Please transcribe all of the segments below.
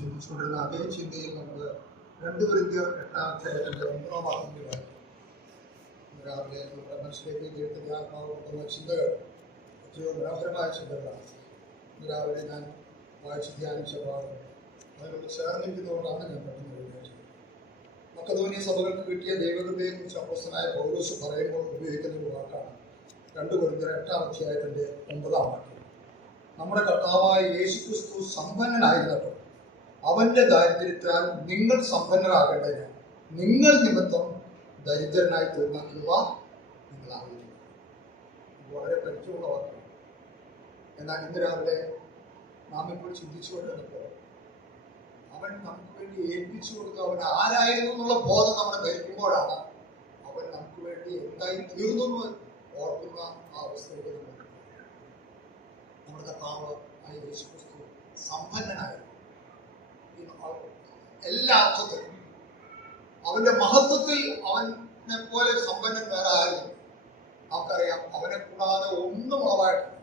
ചിന്തിച്ചുകൊണ്ടിരുന്ന അതേ ചിന്തയിൽ നമുക്ക് 2 കൊരിന്ത്യർ 8-ാം അധ്യായത്തിന്റെ 9-ാം വാക്യത്തിൽ വായിക്കും. രാവിലെ നമ്മുടെ മനസ്സിലേക്ക് ദൈവത്തിന്റെ ആത്മാവ് കൊണ്ടുവന്ന ചിന്തകൾ എത്രയോ മനോഹരമായ ചിന്തകളാണ്. രാവിലെ ഞാൻ വായിച്ച് ധ്യാനിച്ച ഭാഗം അതിനോട് ചേർന്നിരിക്കുന്നതുകൊണ്ടാണ് ഞാൻ പെട്ടെന്ന് എഴുന്നേറ്റത്. മക്കതോനിയ സഭകൾക്ക് കിട്ടിയ ദൈവകൃപയെക്കുറിച്ച് അപ്പോസ്തലനായ പൗലോസ് പറയുമ്പോൾ ഉപയോഗിക്കുന്ന ഒരു വാക്കാണ് 2 കൊരിന്ത്യർ 8-ാം അധ്യായത്തിന്റെ 9-ാം വാക്യം. നമ്മുടെ കർത്താവായ യേശുക്രിസ്തു സമ്പന്നനായിരുന്നപ്പോൾ അവന്റെ ദാരിദ്ര്യത്താൽ നിങ്ങൾ സമ്പന്നരാകേണ്ടതിന് നിങ്ങൾ നിമിത്തം ദരിദ്രനായി തീർന്ന കൃപ നിങ്ങളാകുന്നു. വളരെ പരിചയമുള്ള വാക്കാണ്. എന്നാൽ ഇന്ന് രാവിലെ നാം ഇപ്പോൾ ചിന്തിച്ചുകൊണ്ടിരുന്നപ്പോൾ അവൻ നമുക്ക് വേണ്ടി ഏൽപ്പിച്ചു കൊടുക്കുക അവൻ ആരായിരുന്നു എന്നുള്ള ബോധം നമ്മളെ ധരിക്കുമ്പോഴാണ് അവൻ നമുക്ക് വേണ്ടി എന്തായി തീർന്നു എന്ന് ഓർക്കുന്ന ആ അവസ്ഥയിലേക്ക് നമ്മൾ നമ്മുടെ കർത്താവ് ആയ യേശുക്രിസ്തു സമ്പന്നനായിരുന്നു. എല്ലാ അർത്ഥത്തിലും അവന്റെ മഹത്വത്തിൽ അവനെ പോലെ സമ്പന്നൻ വേറെ ആരും നമുക്കറിയാം. അവനെ കൂടാതെ ഒന്നും ഉളവായിട്ടില്ല.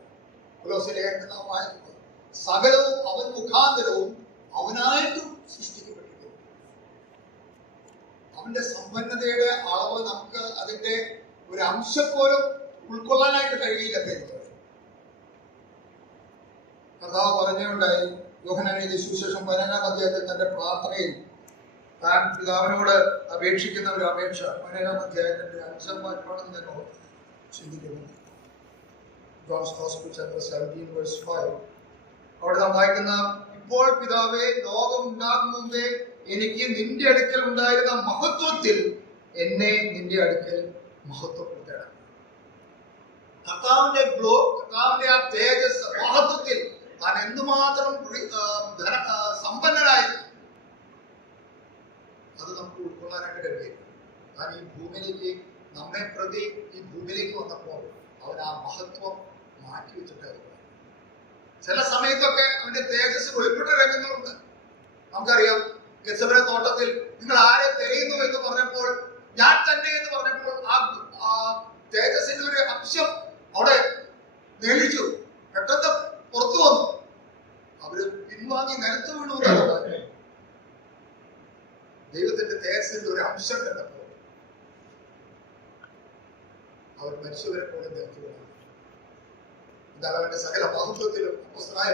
പുലോസിലേഖനത്തിൽ നാം വായിക്കുന്നത് സകലവും അവൻ മുഖാന്തരവും അവനായിട്ടും സൃഷ്ടിക്കപ്പെട്ടിരിക്കുന്നു. അവന്റെ സമ്പന്നതയുടെ അളവ് നമുക്ക് അതിന്റെ ഒരു അംശം പോലും ഉൾക്കൊള്ളാനായിട്ട് കഴിയില്ല. കർത്താവ് പറഞ്ഞുണ്ടായി യോഹന്നാൻ എഴുതിയ സുവിശേഷം 15-ാം അധ്യായത്തിൽ തന്റെ പ്രാർത്ഥനയിൽ താൻ പിതാവിനോട് അപേക്ഷിക്കുന്ന ഒരു അപേക്ഷ 15-ാം അധ്യായത്തിന്റെ 5-ാം വാക്യമാണെന്ന് ഞാൻ ചിന്തിക്കുന്നു. ജോൺസ് ഗോസ്പൽ ചാപ്റ്റർ 17:5 അവിടെ നാം വായിക്കുന്ന ഇപ്പോൾ പിതാവേ ലോകം ഉണ്ടാകും മുമ്പേ എനിക്ക് നിന്റെ അടുക്കൽ ഉണ്ടായിരുന്ന മഹത്വത്തിൽ എന്നെ നിന്റെ അടുക്കൽ മഹത്വപ്പെടുത്തണം. കർത്താവിന്റെ ആ തേജസ് മഹത്വത്തിൽ താൻ എന്തുമാത്രം സമ്പന്നനായിരുന്നു അത് നമുക്ക് ഉൾക്കൊള്ളാനായിട്ട് കഴിയില്ല. താൻ ഈ ഭൂമിയിലേക്ക് നമ്മെ പ്രതി ഈ ഭൂമിയിലേക്ക് വന്നപ്പോൾ അവൻ ആ മഹത്വം മാറ്റിവെച്ചിട്ടായിരുന്നു. ചില സമയത്തൊക്കെ അവന്റെ തേജസ് വെളിപ്പെട്ട രംഗങ്ങളുണ്ട്. നമുക്കറിയാം ഗെത്സമനെ തോട്ടത്തിൽ നിങ്ങൾ ആരെ തെരയുന്നു എന്ന് പറഞ്ഞപ്പോൾ ഞാൻ തന്നെ എന്ന് പറഞ്ഞപ്പോൾ ആ തേജസ്സിന്റെ ഒരു അംശം അവിടെ നേടിച്ചു പെട്ടെന്ന് പുറത്തു വന്നു. അവര് പിൻവാങ്ങി നിലത്ത് വീണു. ദൈവത്തിന്റെ തേജസ്സിന്റെ ഒരു അംശം കണ്ടപ്പോൾ അവർ മരിച്ചവരെ പോലെ നിലത്ത് വീണു. എന്താണ് അവന്റെ സകല മഹത്വത്തിലും അപ്പോസ്തലനായ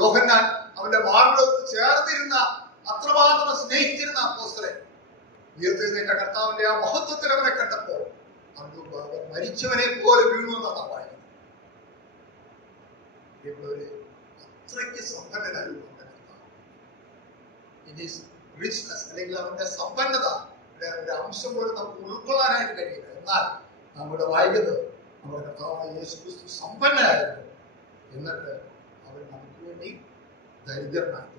യോഹന്നാൻ അവന്റെ മാർഗത്ത് ചേർന്നിരുന്ന അത്രമാത്രം സ്നേഹിച്ചിരുന്ന അപ്പോസ്തലൻ ഉയർത്തെഴുന്നേറ്റ കർത്താവിന്റെ ആ മഹത്വത്തിൽ അവനെ കണ്ടപ്പോൾ മരിച്ചവനെ പോലെ വീണു എന്നാണ് വായിക്കുന്നത്. അത്രയ്ക്ക് സമ്പന്നനായിരുന്നു അല്ലെങ്കിൽ അവന്റെ സമ്പന്നത ഒരു അംശം പോലും നമുക്ക് ഉൾക്കൊള്ളാനായിട്ട് കഴിയില്ല. എന്നാൽ നമ്മുടെ വായിക്കുന്നത് നമ്മുടെ കർത്താവായ യേശുക്രിസ്തു സമ്പന്നനായിരുന്നു. എന്നിട്ട് അവൻ നമുക്ക് വേണ്ടി ദരിദ്രനായി.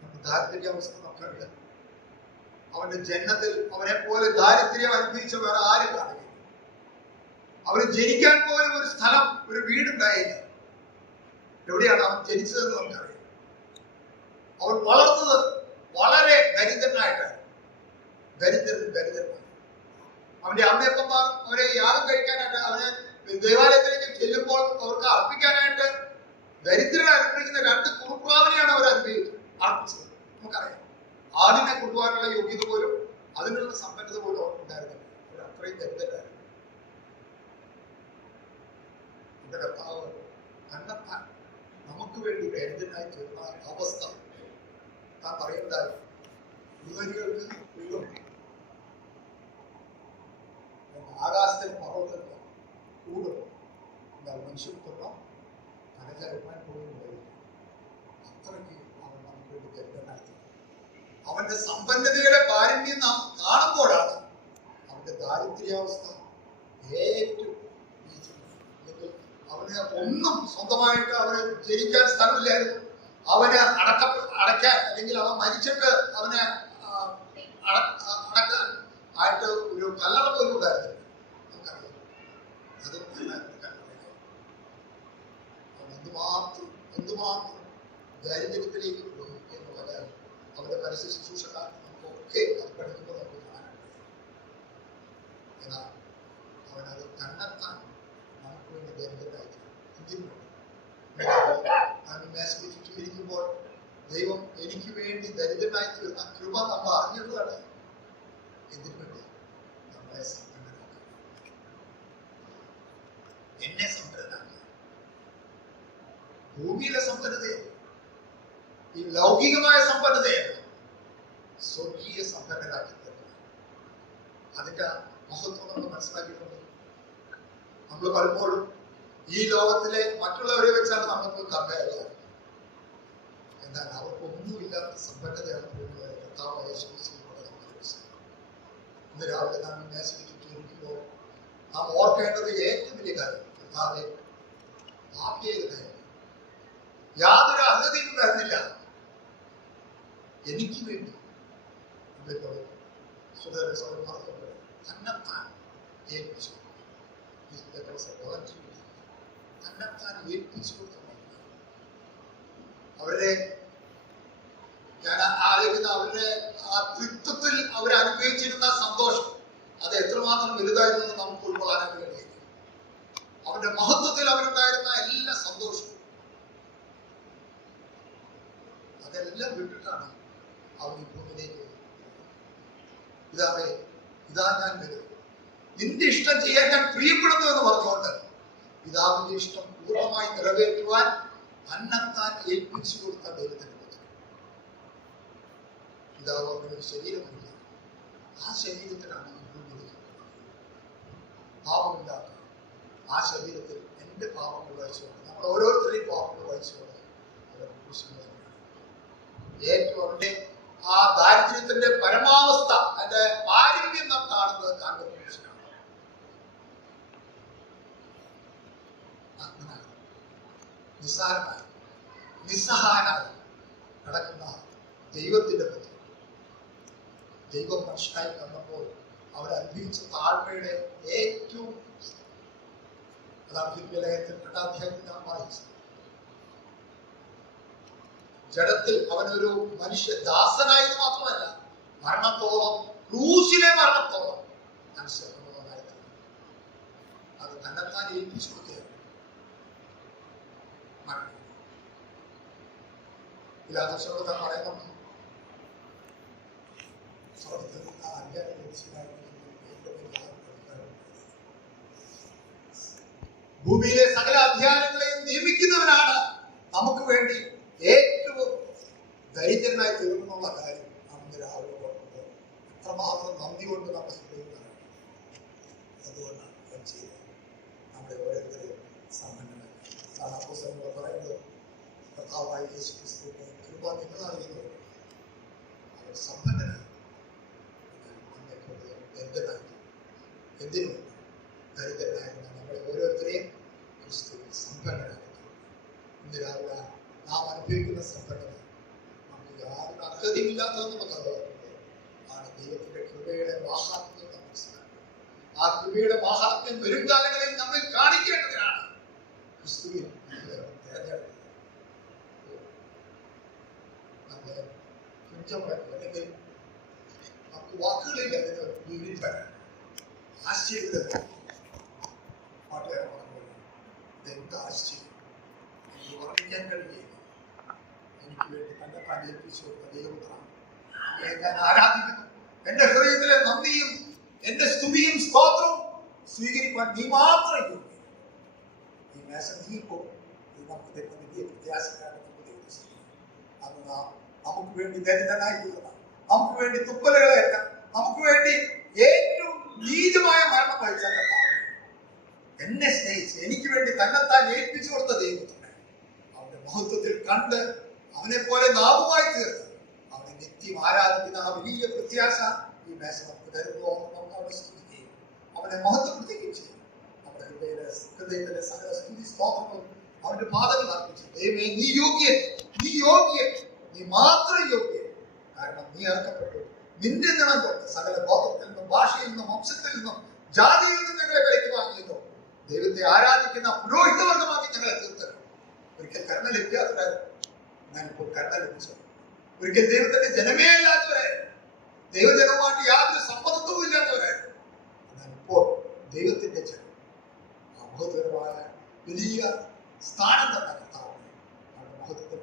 നമുക്ക് ദാരിദ്ര്യാവസ്ഥ നമുക്കറിയാം. അവന്റെ ജന്മത്തിൽ അവനെ പോലെ ദാരിദ്ര്യം അനുഭവിച്ച വേറെ ആരും കാണില്ല. അവന് ജനിക്കാൻ പോലും ഒരു സ്ഥലം ഒരു വീടുണ്ടായില്ല. എവിടെയാണ് അവൻ ജനിച്ചതെന്ന് നമുക്കറിയാം. അവൻ വളർന്നത് വളരെ ദരിദ്രനായിട്ടാണ്. ദരിദ്രനായി അവന്റെ അമ്മയപ്പന്മാർ അവരെ യാഗം കഴിക്കാനായിട്ട് അവന് ദേവാലയത്തിലേക്ക് ചെല്ലുമ്പോൾ അവർക്ക് അർപ്പിക്കാനായിട്ട് ദരിദ്രനായിരിക്കുന്ന 2 കുറുപ്രാവിനെയാണ് അവർ അർപ്പിച്ചത്. നമുക്കറിയാം ആടിനെ കൊണ്ടുപോകാനുള്ള യോഗ്യത പോലും അതിനുള്ള സമ്പന്നത പോലും അവർക്ക് ഉണ്ടായിരുന്നില്ല. അവർ അത്രയും ദരിദ്രരായിരുന്നു. എന്റെ കർത്താവ് കണ്ടെത്താൻ നമുക്ക് വേണ്ടി ദരിദ്രനായി തീർന്ന അവസ്ഥ താൻ പറയുന്നതായി യുവതികൾക്ക് വീടും ആകാശത്തിന് പർവ്വതത്തിൽ കൂടും എന്നാൽ മനുഷ്യർക്കുള്ള കരചരക്കാൻ പോലും കഴിയും. അത്രയ്ക്ക് അവൻ നമുക്ക് വേണ്ടി ദരിദ്രനായി. അവന്റെ സമ്പന്നതയുടെ പാരമ്യം നാം കാണുമ്പോഴാണ് അവന്റെ ദാരിദ്ര്യാവസ്ഥ ഏറ്റവും അവന് ഒന്നും സ്വന്തമായിട്ട് അവന് ജനിക്കാൻ സ്ഥലമില്ലായിരുന്നു. അവന് അടയ്ക്കാൻ അല്ലെങ്കിൽ അവൻ മരിച്ചിട്ട് അവനെ അടക്കാൻ ആയിട്ട് ഒരു കല്ലറ പോലും ഉണ്ടായിരുന്നു. നമുക്കറിയാം അതും അവൻ എന്തുമാത്രം ദാരിദ്ര്യത്തിലേക്ക് പോയി എന്നുള്ള കാര്യം അവന്റെ പരസ്യ ശുശ്രൂഷക്കാർ നമുക്കൊക്കെ അത് പഠിക്കുമ്പോൾ നമുക്ക് കാണാനുണ്ട്. എന്നാൽ അവനത് കണ്ടെത്താൻ നമുക്ക് വേണ്ടി ദരിദ്രരായി ഇരിക്കുമ്പോൾ ദൈവം എനിക്ക് വേണ്ടി ദരിദ്രനായി തീർന്ന കൃപ നമ്മൾ അറിഞ്ഞതാണ്. എന്തിനു വേണ്ടി? നമ്മളെ സമ്പന്നനാക്കി, എന്നെ സമ്പന്നനാക്കി. ഭൂമിയിലെ സമ്പന്നതയോ ഈ ലൗകികമായ സമ്പന്നതയാണ് സ്വർഗീയ സമ്പന്നരാക്കി തീർന്നത്. അതിന്റെ മഹത്വം നമ്മൾ മനസ്സിലാക്കിയിട്ടുണ്ട്. നമ്മൾ പലപ്പോഴും ഈ ലോകത്തിലെ മറ്റുള്ളവരെ വെച്ചാണ് നമുക്ക് കമ്പയർ ചെയ്യാറ്. എന്നാൽ അവർക്കൊന്നുമില്ലാത്ത സമ്പന്നതയാണ് കർത്താവായ യേശുക്രിസ്തുവിലൂടെ നമുക്ക് മനസ്സിലാക്കുന്നത്. ഇന്ന് രാവിലെ നാം മേശയ്ക്ക് നാം ഓർക്കേണ്ടത് ഏറ്റവും വലിയ കാര്യം, കർത്താവെ പാപിയായിരുന്ന യാതൊരു അർഹതയും വരുന്നില്ല, എനിക്ക് വേണ്ടി തന്നെത്താൻ ഏൽപ്പിച്ചു. തന്നെത്താൻ ഏൽപ്പിച്ചു കൊടുത്ത അവരുടെ, ഞാൻ ആലോചിക്കുന്ന അവരുടെ ആ തൃത്വത്തിൽ അവർ അനുഭവിച്ചിരുന്ന സന്തോഷം അത് എത്രമാത്രം വലുതായിരുന്നു നമുക്ക് ഉൾക്കൊള്ളാനായിട്ട് കഴിയും. അവരുടെ മഹത്വത്തിൽ അവരുണ്ടായിരുന്ന എല്ലാ സന്തോഷവും അതെല്ലാം വിട്ടിട്ടാണ് അവർ ഈ ഭൂമിയിലേക്ക്. ഇതാ ഞാൻ വരും, നിന്റെ ഇഷ്ടം ചെയ്യാൻ ഞാൻ പ്രിയപ്പെടുന്നു എന്ന് പറഞ്ഞുകൊണ്ട് പിതാവിന്റെ ഇഷ്ടം പൂർണ്ണമായി നിറവേറ്റുവാൻ തന്നെത്താൻ ഏൽപ്പിച്ചു കൊടുത്ത ദൈവത്തിന്റെ പിതാവ് അവനൊരു ശരീരമില്ല, ആ ശരീരത്തിലാണ് ഈ ഭൂമിയിലേക്ക് പാപമില്ലാത്ത ആ ശരീരത്തിൽ എന്റെ പാപങ്ങൾ വഹിച്ചുകൊണ്ട് നമ്മൾ ഓരോരുത്തരെയും പാപങ്ങൾ വഹിച്ചുകൊണ്ട് ഏറ്റവും അവരുടെ ആ ദാരിദ്ര്യത്തിന്റെ പരമാവസ്ഥ, അതിന്റെ പാരമ്യം നാം കാണുന്നത് കാണുന്ന മനുഷ്യനാണ്. നിസ്സഹായനായി നടക്കുന്ന ദൈവത്തിന്റെ പറ്റി ദൈവം മനുഷ്യനായി വന്നപ്പോൾ അവരനുഭവിച്ച താഴ്മയുടെ ഏറ്റവും അതാണ് ഫിലിപ്പിയർ 8 അധ്യായത്തിൽ നാം വായിച്ചത്. ജഡത്തിൽ അവനൊരു മനുഷ്യ ദാസനായത് മാത്രമല്ല, മരണത്തോളം, ക്രൂശിലെ മരണത്തോളം അനുസരണമുള്ളതായിരുന്നു. അത് തന്നെത്താൻ ഏൽപ്പിച്ചു കൊടുക്കുകയാണ്. പിലാത്തോസിനോട് പറയുന്നു, ഭൂമിയിലെ സകല അധ്യായങ്ങളെയും നിയമിക്കുന്നവനാണ് നമുക്ക് വേണ്ടി ഏറ്റവും ദരിദ്രനായി തീർന്നുള്ള കാര്യം നാം രാവിലെ ഓർക്കുമ്പോൾ എത്രമാത്രം നന്ദി കൊണ്ട് നമ്മൾ സ്നേഹിക്കുന്നതാണ്. അതുകൊണ്ടാണ് ഞാൻ ചെയ്യുന്നത്. നമ്മുടെ ഓരോരുത്തരെയും സമ്പന്നനാക്കി. അതാണ് അപ്പോസ്തലൻ പറയുന്നത്, കർത്താവായ യേശുക്രിസ്തുവിന്റെ കൃപ നിങ്ങൾ അറിയുന്നത് അവർ സമ്പന്നനായി, ദരിദ്രനായി. എന്തിനു? ദരിദ്രനായിരുന്ന നമ്മളെ ഓരോരുത്തരെയും ക്രിസ്തുവിൽ സമ്പന്നനാക്കി. ഇന്ന് രാവിലെ നാം അനുഭവിക്കുന്ന സമ്പന്നത നമുക്ക് യാതൊരു അർഹതയില്ലാത്തതെന്ന് നമുക്ക് അറിയാറുണ്ട്. ആണ് ദൈവത്തിന്റെ കൃപയുടെ മാഹാത്മ്യം നാം മനസ്സിലാക്കുന്നത്. ആ കൃപയുടെ മാഹാത്മ്യം വരും കാലങ്ങളിൽ നമ്മൾ കാണിക്കേണ്ടതിനാണ് ക്രിസ്തുവിൽ തിരഞ്ഞെടുക്കുന്നത്. നമ്മൾ കുഞ്ചമല്ലെങ്കിൽ നമുക്ക് വാക്കുകളില്ല അതിന് വിവരിക്കാൻ. ആശ്ചര്യത്തിന് പാട്ടുകാരൻ പറഞ്ഞു, ഇതെന്ത് ആശ്ചര്യം, എനിക്ക് വർണ്ണിക്കാൻ കഴിയുകയില്ല. എനിക്ക് വേണ്ടി തന്നെ ഏൽപ്പിച്ചു കൊടുത്ത ദൈവത്താണ് ഞാൻ ആരാധിക്കുന്നു. എന്റെ ഹൃദയത്തിലെ നന്ദിയും എന്റെ സ്തുതിയും സ്തോത്രവും സ്വീകരിക്കാൻ നീ മാത്രം യോഗ്യൻ. ഈ മേശ നീക്കുമ്പോൾ നമുക്ക് തരുന്ന വലിയ പ്രത്യാശക്കാണ് നമുക്ക് ദൈവം. അത് നാം നമുക്ക് വേണ്ടി ദരിദ്രനായി തീർന്ന, നമുക്ക് വേണ്ടി തുപ്പലുകളേറ്റ, നമുക്ക് വേണ്ടി ഏറ്റവും നീചമായ മരണം വഹിച്ച കർത്താവ് എന്നെ സ്നേഹിച്ച് എനിക്ക് വേണ്ടി തന്നെത്താൻ ഏൽപ്പിച്ചു കൊടുത്ത ദൈവത്തിന് അവന്റെ മഹത്വത്തിൽ കണ്ട് അവനെ പോലെ നാവുമായി തീർന്ന് അവനെ നിത്യം ആരാധിക്കുന്ന ആ വലിയ പ്രത്യാശ ഈ മേശ നമുക്ക് തരുന്നു. നമുക്ക് അവനെ സ്തുതിക്കുകയും അവനെ മഹത്വപ്പെടുത്തുകയും ചെയ്യും. നമ്മുടെ ഹൃദയത്തിലെ സകല സ്തുതി സ്തോത്രങ്ങളും അവന്റെ പാദങ്ങൾ അർപ്പിച്ചു. ദൈവമേ, നീ യോഗ്യൻ, നീ യോഗ്യൻ, നീ മാത്രം യോഗ്യൻ. കാരണം നീ ഇറക്കപ്പെട്ടു, നിന്റെ നിണം തൊട്ട് സകല ഗോത്രത്തിൽ നിന്നും ഭാഷയിൽ നിന്നും വംശത്തിൽ നിന്നും ജാതിയിൽ നിന്നും ഞങ്ങളെ വിലയ്ക്ക് വാങ്ങിയതോ ദൈവത്തെ ആരാധിക്കുന്ന പുരോഹിതവർഗമാക്കി ഞങ്ങളെ തീർത്തത്. ഒരിക്കൽ കരുണ ലഭിക്കാത്തവരായിരുന്നു, ഞാനിപ്പോൾ കരുണ ലഭിച്ചു. ഒരിക്കൽ ദൈവത്തിന്റെ ജനമേ ഇല്ലാത്തവരായിരുന്നു, ദൈവജനവുമായിട്ട് യാതൊരു സമ്പർക്കവും ഇല്ലാത്തവരായിരുന്നു. എന്നാൽ ഇപ്പോൾ ദൈവത്തിന്റെ ജനം മഹത്വകരമായ വലിയ സ്ഥാനം തന്നെ കർത്താവ് മഹത്വത്തിൽ